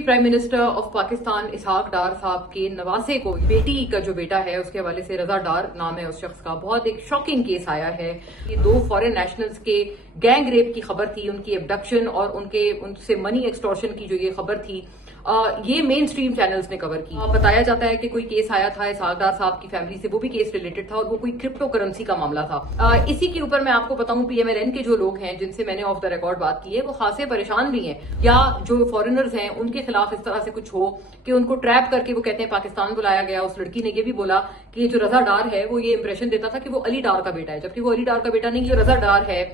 Prime minister of Pakistan Ishaq Dar साहब के नवासे को बेटी का जो बेटा है उसके हवाले से रजा डार नाम है उस शख्स का बहुत एक शॉकिंग केस आया है। ये दो फॉरेन नेशनल्स के गैंग रेप की खबर थी, उनकी एब्डक्शन और उनसे मनी एक्सटॉर्शन की जो ये खबर थी ये मेन स्ट्रीम चैनल्स ने कवर की। बताया जाता है कि कोई केस आया था इसहाक डार साहब की फैमिली से, वो भी केस रिलेटेड था और वो कोई क्रिप्टो करेंसी का मामला था। इसी के ऊपर मैं आपको बताऊं PMLN के जो लोग हैं जिनसे मैंने ऑफ द रिकॉर्ड बात की है वो खासे परेशान भी हैं, या जो फॉरेनर्स हैं उनके खिलाफ इस तरह से कुछ हो कि उनको ट्रैप करके वो कहते हैं पाकिस्तान बुलाया गया। उस लड़की ने ये भी बोला कि ये जो रजा डार है वो ये इंप्रेशन देता था कि वो अली डार का बेटा है, जबकि वो अली डार का बेटा नहीं। जो रजा डार है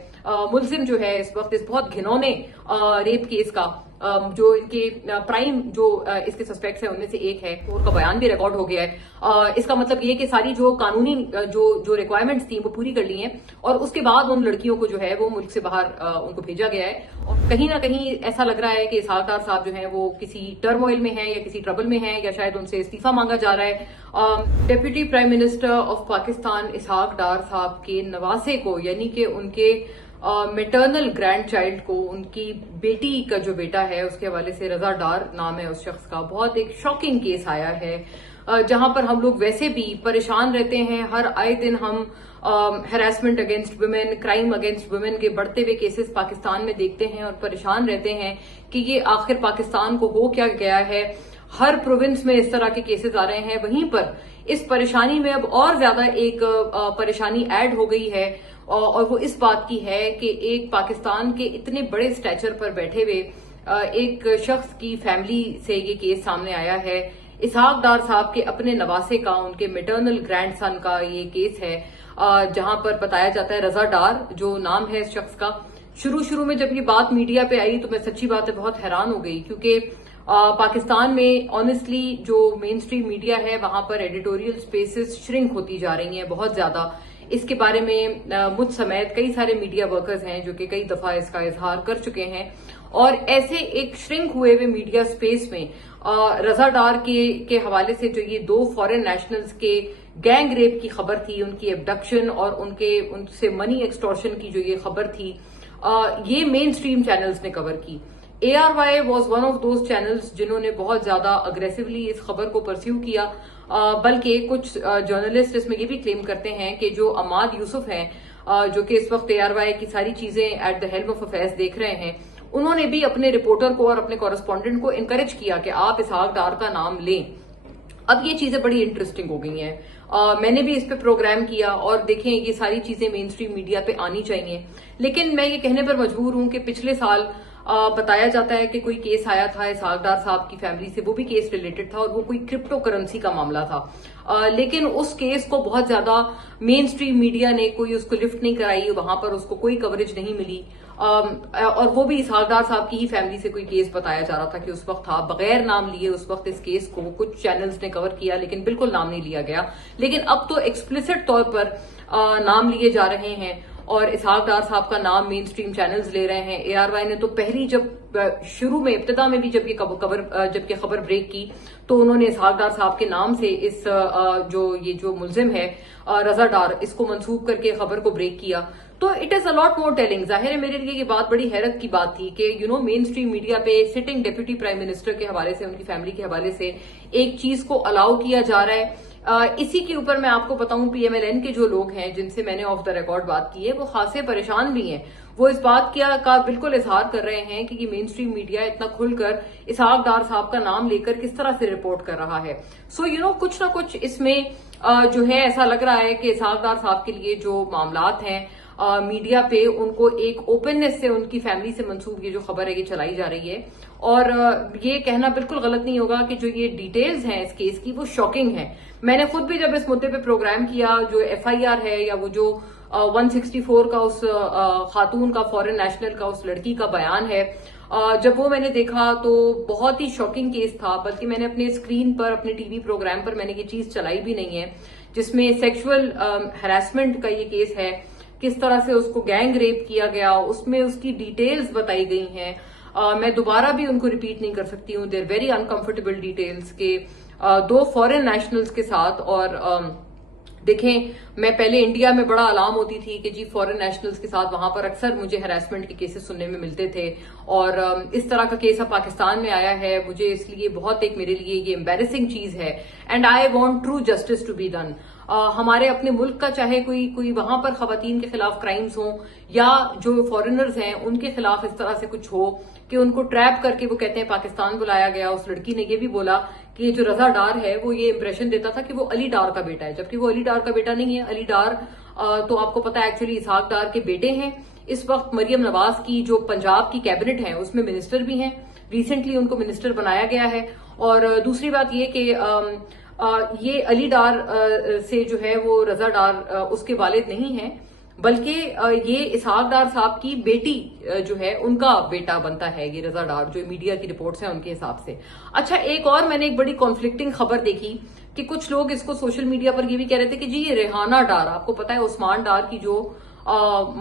मुलजिम जो है इस वक्त इस बहुत घिनौने रेप केस का, जो इनके प्राइम जो इसके सस्पेक्ट्स हैं उनमें से एक है, तो उनका बयान भी रिकॉर्ड हो गया है। इसका मतलब ये कि सारी जो कानूनी जो रिक्वायरमेंट्स थी वो पूरी कर ली हैं और उसके बाद उन लड़कियों को जो है वो मुल्क से बाहर उनको भेजा गया है। और कहीं ना कहीं ऐसा लग रहा है कि इसहाक डार साहब जो है वो किसी टर्मोइल में है या किसी ट्रबल में है, या शायद उनसे इस्तीफा मांगा जा रहा है। Deputy prime minister of Pakistan Ishaq Dar साहब के नवासे को, यानी कि उनके मेटर्नल ग्रैंड चाइल्ड को, उनकी बेटी का जो बेटा है उसके हवाले से रजा डार नाम है उस शख्स का, बहुत एक शॉकिंग केस आया है। जहां पर हम लोग वैसे भी परेशान रहते हैं, हर आए दिन हम harassment against women, crime against women के बढ़ते हुए केसेस पाकिस्तान में देखते हैं और परेशान रहते हैं कि ये आखिर पाकिस्तान को हो क्या गया है। हर प्रोविंस में इस तरह के केसेस आ रहे हैं। वहीं पर इस परेशानी में अब और ज्यादा एक परेशानी ऐड हो गई है और वो इस बात की है कि एक पाकिस्तान के इतने बड़े स्टैचर पर बैठे हुए एक शख्स की फैमिली से ये केस सामने आया है। इसहाक डार साहब के अपने नवासे का, उनके मेटर्नल ग्रैंडसन का ये केस है, जहां पर बताया जाता है रजा डार जो नाम है इस शख्स का। शुरू में जब ये बात मीडिया पे आई तो मैं सच्ची बात है बहुत हैरान हो गई, क्योंकि पाकिस्तान में ऑनेस्टली जो मेन स्ट्रीम मीडिया है वहां पर एडिटोरियल स्पेसेस श्रिंक होती जा रही हैं बहुत ज्यादा। इसके बारे में मुझ समेत कई सारे मीडिया वर्कर्स हैं जो कि कई दफा इसका इजहार कर चुके हैं। और ऐसे एक श्रिंक हुए हुए मीडिया स्पेस में रजा डार के हवाले से जो ये दो फॉरेन नेशनल्स के गैंग रेप की खबर थी, उनकी एब्डक्शन और उनसे मनी एक्सटॉर्शन की जो ये खबर थी ये मेन स्ट्रीम चैनल्स ने कवर की। ARY was one of those channels जिन्होंने बहुत ज्यादा अग्रेसिवली इस खबर को परस्यू किया। बल्कि कुछ जर्नलिस्ट इसमें ये भी क्लेम करते हैं कि जो अमाद यूसुफ हैं जो कि इस वक्त ARY की सारी चीजें at the helm of affairs देख रहे हैं, उन्होंने भी अपने रिपोर्टर को और अपने कॉरेस्पॉन्डेंट को इनकरेज किया कि आप इसहाक डार का नाम लें। अब ये चीजें बड़ी इंटरेस्टिंग हो गई हैं। मैंने भी इस पे प्रोग्राम किया और देखें ये सारी चीजें मेन स्ट्रीम मीडिया पे आनी चाहिए, लेकिन मैं ये कहने पर मजबूर हूं कि पिछले साल बताया जाता है कि कोई केस आया था इसहाक डार साहब की फैमिली से, वो भी केस रिलेटेड था और वो कोई क्रिप्टो करेंसी का मामला था। लेकिन उस केस को बहुत ज्यादा मेन स्ट्रीम मीडिया ने कोई उसको लिफ्ट नहीं कराई, वहां पर उसको कोई कवरेज नहीं मिली। और वो भी इसहाक डार साहब की ही फैमिली से कोई केस बताया जा रहा था कि उस वक्त था, बगैर नाम लिए उस वक्त इस केस को कुछ चैनल्स ने कवर किया लेकिन बिल्कुल नाम नहीं लिया गया। लेकिन अब तो एक्सप्लिसिट तौर पर नाम लिए जा रहे हैं और इसहाक डार साहब का नाम मेन स्ट्रीम चैनल्स ले रहे हैं। ARY ने तो पहली जब शुरू में इब्तिदा में भी जब ये खबर ब्रेक की तो उन्होंने इसहाक डार साहब के नाम से इस जो मुलजिम है रजा डार, इसको मंसूब करके खबर को ब्रेक किया। तो it is a lot more telling. जाहिर है मेरे लिए ये बात बड़ी हैरत की बात थी कि मेन स्ट्रीम मीडिया पे सिटिंग डेप्यूटी प्राइम मिनिस्टर के हवाले से, उनकी फैमिली के हवाले से एक चीज को अलाउ किया जा रहा है। इसी के ऊपर मैं आपको बताऊं PMLN के जो लोग हैं जिनसे मैंने ऑफ द रिकॉर्ड बात की है वो खासे परेशान भी हैं। वो इस बात का बिल्कुल इजहार कर रहे हैं कि ये मेन स्ट्रीम मीडिया इतना खुलकर इसहाक डार साहब का नाम लेकर किस तरह से रिपोर्ट कर रहा है। सो कुछ ना कुछ इसमें जो है ऐसा लग रहा है कि इसहाक डार साहब के लिए जो मामलात हैं मीडिया पे उनको एक ओपननेस से उनकी फैमिली से मंसूब ये जो खबर है ये चलाई जा रही है। और ये कहना बिल्कुल गलत नहीं होगा कि जो ये डिटेल्स हैं इस केस की वो शॉकिंग है। मैंने खुद भी जब इस मुद्दे पे प्रोग्राम किया, जो FIR है या वो जो 164 का उस खातून का, फॉरेन नेशनल का, उस लड़की का बयान है, जब वो मैंने देखा तो बहुत ही शॉकिंग केस था। बल्कि मैंने अपने स्क्रीन पर, अपने TV प्रोग्राम पर मैंने ये चीज चलाई भी नहीं है, जिसमें सेक्सुअल हैरेसमेंट का ये केस है, किस तरह से उसको गैंग रेप किया गया, उसमें उसकी डिटेल्स बताई गई हैं। मैं दोबारा भी उनको रिपीट नहीं कर सकती हूँ। देर वेरी अनकंफर्टेबल डिटेल्स के दो फॉरेन नेशनल्स के साथ और देखें, मैं पहले इंडिया में बड़ा अलार्म होती थी कि जी फॉरेन नेशनल्स के साथ वहां पर अक्सर मुझे हरासमेंट के केसेस सुनने में मिलते थे, और इस तरह का केस अब पाकिस्तान में आया है। मुझे इसलिए बहुत एक मेरे लिए ये एम्बेरसिंग चीज है, and I want true justice to be done. हमारे अपने मुल्क का चाहे कोई वहां पर खवातीन के खिलाफ क्राइम्स हो या जो फॉरेनर्स हैं उनके खिलाफ इस तरह से कुछ हो कि उनको ट्रैप करके वो कहते हैं पाकिस्तान बुलाया गया। उस लड़की ने ये भी बोला कि ये जो रजा डार है वो ये इंप्रेशन देता था कि वो अली डार का बेटा है, जबकि वो अली डार का बेटा नहीं है। अली डार तो आपको पता है एक्चुअली इसहाक डार के बेटे हैं। इस वक्त मरियम नवाज की जो पंजाब की कैबिनेट है उसमें मिनिस्टर भी हैं, रिसेंटली उनको मिनिस्टर बनाया गया है। और दूसरी बात ये कि ये अली डार से जो है वो रजा डार उसके वालिद नहीं है, बल्कि ये इसहाक डार साहब की बेटी जो है उनका बेटा बनता है ये रजा डार, जो मीडिया की रिपोर्ट्स हैं उनके हिसाब से। अच्छा, एक और मैंने एक बड़ी कॉन्फ्लिक्टिंग खबर देखी कि कुछ लोग इसको सोशल मीडिया पर ये भी कह रहे थे कि जी ये रेहाना डार, आपको पता है उस्मान डार की जो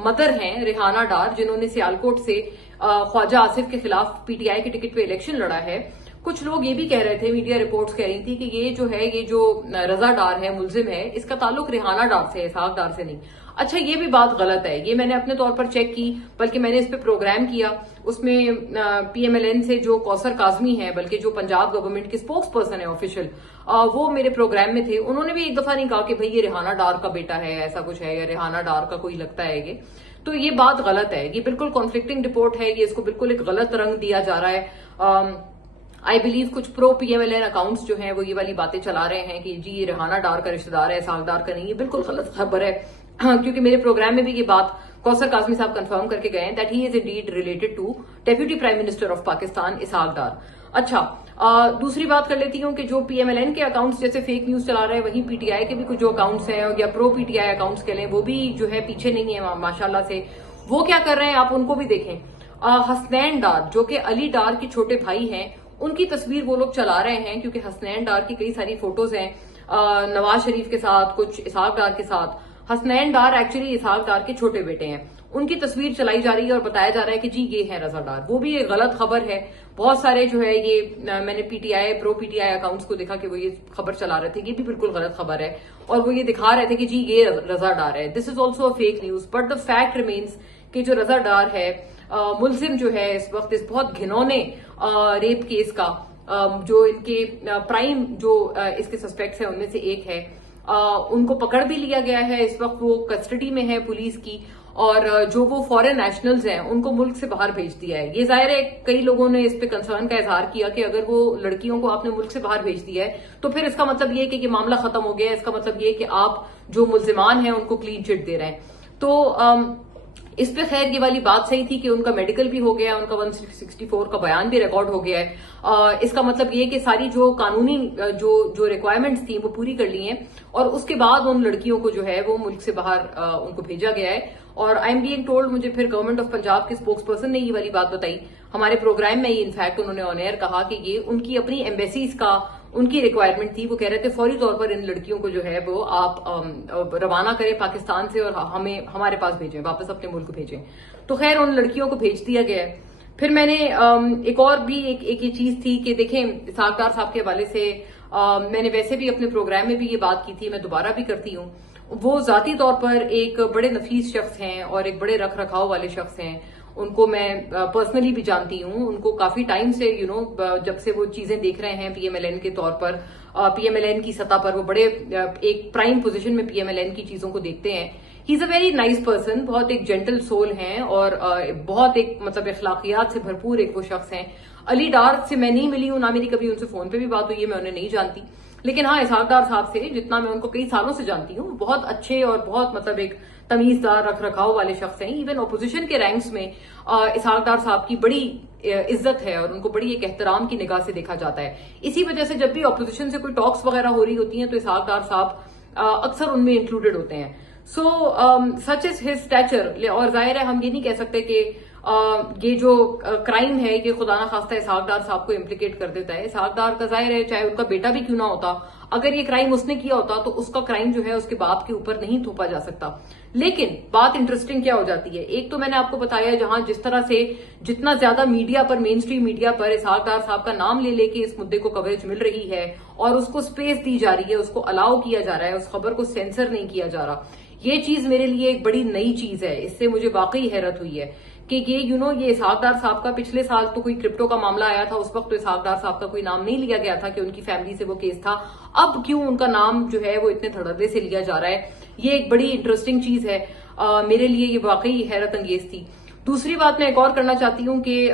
मदर हैं रेहाना डार, जिन्होंने सियालकोट से ख्वाजा आसिफ के खिलाफ पीटीआई के टिकट पे इलेक्शन लड़ा है। कुछ लोग ये भी कह रहे थे, मीडिया रिपोर्ट्स कह रही थी कि ये जो रजा डार है मुलजिम है, इसका ताल्लुक रेहाना डार से है, इसहाक डार से नहीं। अच्छा, ये भी बात गलत है, ये मैंने अपने तौर पर चेक की, बल्कि मैंने इस पे प्रोग्राम किया। उसमें पीएमएलएन से जो कौसर काजमी है, बल्कि जो पंजाब गवर्नमेंट के स्पोक्स पर्सन है ऑफिशियल, वो मेरे प्रोग्राम में थे। उन्होंने भी एक दफा नहीं कहा कि भाई ये रेहाना डार का बेटा है, ऐसा कुछ है, या रेहाना डार का कोई लगता है ये। तो ये बात गलत है, ये बिल्कुल कॉन्फ्लिक्टिंग रिपोर्ट है, ये इसको बिल्कुल एक गलत रंग दिया जा रहा है। आई बिलीव कुछ प्रो पीएमएलएन अकाउंट्स जो हैं वो ये वाली बातें चला रहे हैं कि जी ये रेहाना डार का रिश्तेदार है, इसहाक डार का नहीं। ये बिल्कुल गलत खबर है, क्योंकि मेरे प्रोग्राम में भी ये बात कौसर काजमी साहब कंफर्म करके गए हैं that he is indeed related to deputy prime minister of Pakistan Ishaq Dar. अच्छा, दूसरी बात कर लेती हूँ कि जो पीएमएलएन के अकाउंट्स जैसे फेक न्यूज चला रहे हैं, वहीं पीटीआई के भी कुछ जो अकाउंट्स हैं या प्रो पीटीआई अकाउंट्स कह लें, वो भी जो है पीछे नहीं है माशाल्लाह से। वो क्या कर रहे हैं आप उनको भी देखें। हसनैन डार जो कि अली डार के छोटे भाई हैं, उनकी तस्वीर वो लोग चला रहे हैं, क्योंकि हसनैन डार की कई सारी फोटोज हैं नवाज शरीफ के साथ, कुछ इसहाक डार के साथ। हसनैन डार एक्चुअली इसहाक डार के छोटे बेटे हैं, उनकी तस्वीर चलाई जा रही है और बताया जा रहा है कि जी ये है रजा डार। वो भी एक गलत खबर है। बहुत सारे जो है ये मैंने पीटीआई प्रो पीटीआई अकाउंट्स को देखा कि वो ये खबर चला रहे थे, ये भी बिल्कुल गलत खबर है, और वो ये दिखा रहे थे कि जी ये रजा डार है। This is also a fake news, but the fact remains कि जो रजा डार है मुलजिम जो है इस वक्त इस बहुत घिनौने रेप केस का, जो इनके प्राइम जो इसके सस्पेक्ट्स हैं उनमें से एक है, उनको पकड़ भी लिया गया है। इस वक्त वो कस्टडी में है पुलिस की, और जो वो फॉरेन नेशनल्स हैं उनको मुल्क से बाहर भेज दिया है। ये जाहिर है कई लोगों ने इस पे कंसर्न का इजहार किया कि अगर वो लड़कियों को आपने मुल्क से बाहर भेज दिया है तो फिर इसका मतलब ये कि मामला खत्म हो गया है, इसका मतलब ये कि आप जो मुल्जिमान हैं उनको क्लीन चिट दे रहे हैं। तो इस पे खैर ये वाली बात सही थी कि उनका मेडिकल भी हो गया है, उनका 164 का बयान भी रिकॉर्ड हो गया है। इसका मतलब ये कि सारी जो कानूनी जो रिक्वायरमेंट्स थी वो पूरी कर ली हैं, और उसके बाद उन लड़कियों को जो है वो मुल्क से बाहर उनको भेजा गया है। और आई एम बीइंग टोल्ड, मुझे फिर गवर्नमेंट ऑफ पंजाब के स्पोक्स पर्सन ने ये वाली बात बताई हमारे प्रोग्राम में ही। इनफैक्ट उन्होंने ऑन एयर कहा कि ये उनकी अपनी एम्बेसीज का उनकी रिक्वायरमेंट थी। वो कह रहे थे फौरी तौर पर इन लड़कियों को जो है वो आप रवाना करें पाकिस्तान से और हमें हमारे पास भेजें, वापस अपने मुल्क भेजें। तो खैर उन लड़कियों को भेज दिया गया है। फिर मैंने एक और भी एक ये चीज थी कि देखें, इसहाक डार साहब के हवाले से मैंने वैसे भी अपने प्रोग्राम में भी ये बात की थी, मैं दोबारा भी करती हूँ। वो जाती तौर पर एक बड़े नफीस शख्स हैं और एक बड़े रख रखाव वाले शख्स हैं। उनको मैं पर्सनली भी जानती हूँ, उनको काफी टाइम से जब से वो चीजें देख रहे हैं पीएमएलएन के तौर पर, पीएमएलएन की सतह पर वो बड़े एक प्राइम पोजीशन में पीएमएलएन की चीजों को देखते हैं। He is a very nice person, बहुत एक जेंटल सोल हैं और बहुत एक मतलब अखलाकियात से भरपूर एक वो शख्स हैं। अली डार से मैं नहीं मिली हूं, ना मेरी कभी उनसे फोन पे भी बात हुई है, मैं उन्हें नहीं जानती। लेकिन हाँ, इसहाक डार साहब से जितना मैं उनको कई सालों से जानती हूँ, बहुत अच्छे और बहुत मतलब एक तमीजदार रख रखाव वाले शख्स हैं। इवन ऑपोजिशन के रैंक्स में इसहाक डार साहब की बड़ी इज्जत है और उनको बड़ी एक एहतराम की निगाह से देखा जाता है। इसी वजह से जब भी ऑपोजिशन से कोई टॉक्स वगैरह हो रही होती हैं तो इसहाक डार साहब अक्सर उनमें इंक्लूडेड होते हैं। सो सच इज हिज स्टैचर। और जाहिर है हम ये नहीं कह सकते कि ये जो क्राइम है ये खुदा ना खास्ता इसहाक डार साहब को इम्प्लीकेट कर देता है। इसहाक डार का जाहिर है चाहे उनका बेटा भी क्यों ना होता, अगर ये क्राइम उसने किया होता तो उसका क्राइम जो है उसके बाप के ऊपर नहीं थोपा जा सकता। लेकिन बात इंटरेस्टिंग क्या हो जाती है, एक तो मैंने आपको बताया जहां जिस तरह से जितना ज्यादा मीडिया पर, मेन स्ट्रीम मीडिया पर इसहाक डार साहब का नाम ले लेके इस मुद्दे को कवरेज मिल रही है और उसको स्पेस दी जा रही है, उसको अलाउ किया जा रहा है, उस खबर को सेंसर नहीं किया जा रहा। ये चीज मेरे लिए एक बड़ी नई चीज है, इससे मुझे वाकई हैरत हुई है कि ये ये इसहाक डार साहब का पिछले साल तो कोई क्रिप्टो का मामला आया था, उस वक्त तो इसहाक डार साहब का कोई नाम नहीं लिया गया था कि उनकी फैमिली से वो केस था। अब क्यों उनका नाम जो है वो इतने धड़ल्ले से लिया जा रहा है, ये एक बड़ी इंटरेस्टिंग चीज है। मेरे लिए ये वाकई हैरत अंगेज थी। दूसरी बात मैं एक और करना चाहती हूँ कि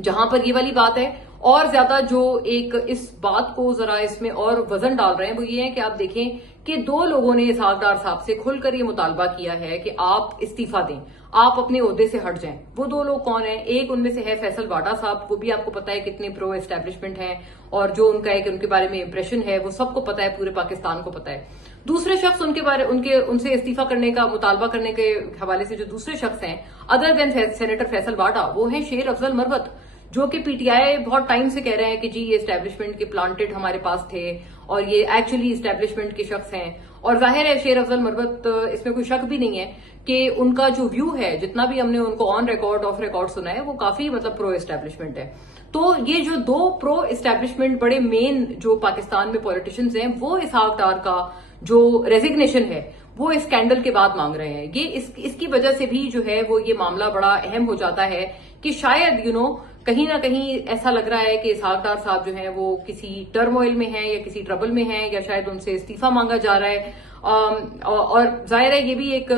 जहां पर ये वाली बात है और ज्यादा जो एक इस बात को जरा इसमें और वजन डाल रहे हैं वो ये है कि आप देखें कि दो लोगों ने इसहाक डार साहब से खुलकर ये मुतालबा किया है कि आप इस्तीफा दें, आप अपने ओहदे से हट जाएं। वो दो लोग कौन है? एक उनमें से है फैसल वाडा साहब, वो भी आपको पता है कितने प्रो एस्टेब्लिशमेंट हैं और जो उनका एक उनके बारे में इंप्रेशन है वो सबको पता है, पूरे पाकिस्तान को पता है। दूसरे शख्स उनसे इस्तीफा करने का मुतालबा करने के हवाले से जो दूसरे शख्स हैं अदर देन सेनेटर फैसल वाडा, वो है शेर अफजल मरवत, जो कि पीटीआई बहुत टाइम से कह रहे हैं कि जी ये एस्टेब्लिशमेंट के प्लांटेड हमारे पास थे और ये एक्चुअली एस्टेब्लिशमेंट के शख्स हैं। और जाहिर है शेर अफजल मरवत, इसमें कोई शक भी नहीं है कि उनका जो व्यू है, जितना भी हमने उनको ऑन रिकॉर्ड ऑफ रिकॉर्ड सुना है, वो काफी मतलब प्रो एस्टेब्लिशमेंट है। तो ये जो दो प्रो एस्टेब्लिशमेंट बड़े मेन जो पाकिस्तान में पॉलिटिशियंस हैं, वो इसहाक डार का जो रेजिग्नेशन है वो इस स्कैंडल के बाद मांग रहे हैं। ये इसकी वजह से भी जो है वो ये मामला बड़ा अहम हो जाता है कि शायद कहीं ना कहीं ऐसा लग रहा है कि इसहाक डार साहब जो है वो किसी टर्मोइल में हैं या किसी ट्रबल में हैं या शायद उनसे इस्तीफा मांगा जा रहा है। और जाहिर है ये भी एक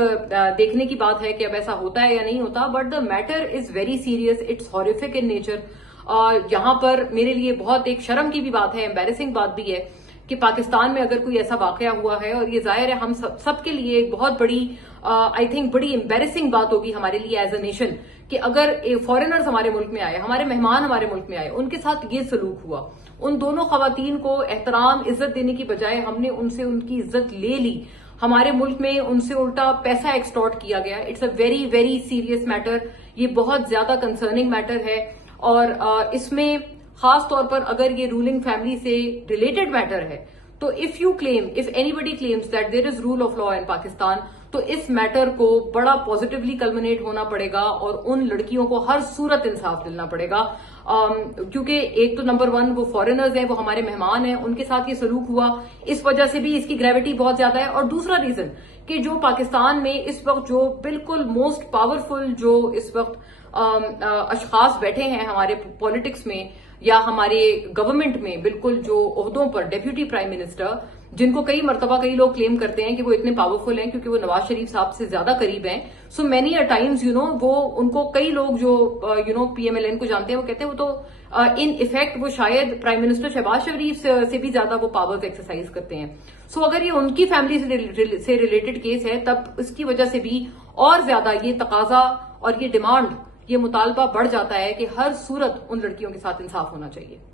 देखने की बात है कि अब ऐसा होता है या नहीं होता, but the matter is very serious, it's horrific in nature. यहां पर मेरे लिए बहुत एक शर्म की भी बात है, एम्बैरेसिंग बात भी है कि पाकिस्तान में अगर कोई ऐसा वाकया हुआ है, और ये जाहिर है हम सबके लिए एक बहुत बड़ी आई थिंक बड़ी एम्बैरेसिंग बात होगी हमारे लिए एज अ नेशन कि अगर फॉरेनर्स हमारे मुल्क में आए, हमारे मेहमान हमारे मुल्क में आए, उनके साथ ये सलूक हुआ। उन दोनों खवातीन को एहतराम इज्जत देने की बजाय हमने उनसे उनकी इज्जत ले ली, हमारे मुल्क में उनसे उल्टा पैसा एक्सटॉर्ट किया गया। It's a very very serious matter, ये बहुत ज्यादा कंसर्निंग मैटर है। और इसमें खास तौर पर अगर ये रूलिंग फैमिली से रिलेटेड मैटर है तो if anybody claims that there is rule of law in Pakistan, तो इस मैटर को बड़ा पॉजिटिवली कल्मिनेट होना पड़ेगा और उन लड़कियों को हर सूरत इंसाफ दिलना पड़ेगा। क्योंकि एक तो नंबर वन वो फॉरेनर्स हैं, वो हमारे मेहमान हैं, उनके साथ ये सलूक हुआ, इस वजह से भी इसकी ग्रेविटी बहुत ज्यादा है। और दूसरा रीजन कि जो पाकिस्तान में इस वक्त जो बिल्कुल मोस्ट पावरफुल जो इस वक्त अशखास बैठे हैं हमारे पॉलिटिक्स में या हमारे गवर्नमेंट में, बिल्कुल जो ओहदों पर, डेप्यूटी प्राइम मिनिस्टर, जिनको कई मरतबा कई लोग क्लेम करते हैं कि वो इतने पावरफुल हैं क्योंकि वो नवाज शरीफ साहब से ज्यादा करीब हैं। सो मेनी अ टाइम्स वो उनको कई लोग जो पीएमएलएन को जानते हैं वो कहते हैं वो तो इन इफेक्ट वो शायद प्राइम मिनिस्टर शहबाज शरीफ से भी ज्यादा वो पावर्स एक्सरसाइज करते हैं। सो अगर ये उनकी फैमिली से रिलेटेड केस है तब इसकी वजह से भी और ज्यादा ये तकाजा और ये डिमांड, ये मुतालबा बढ़ जाता है कि हर सूरत उन लड़कियों के साथ इंसाफ होना चाहिए।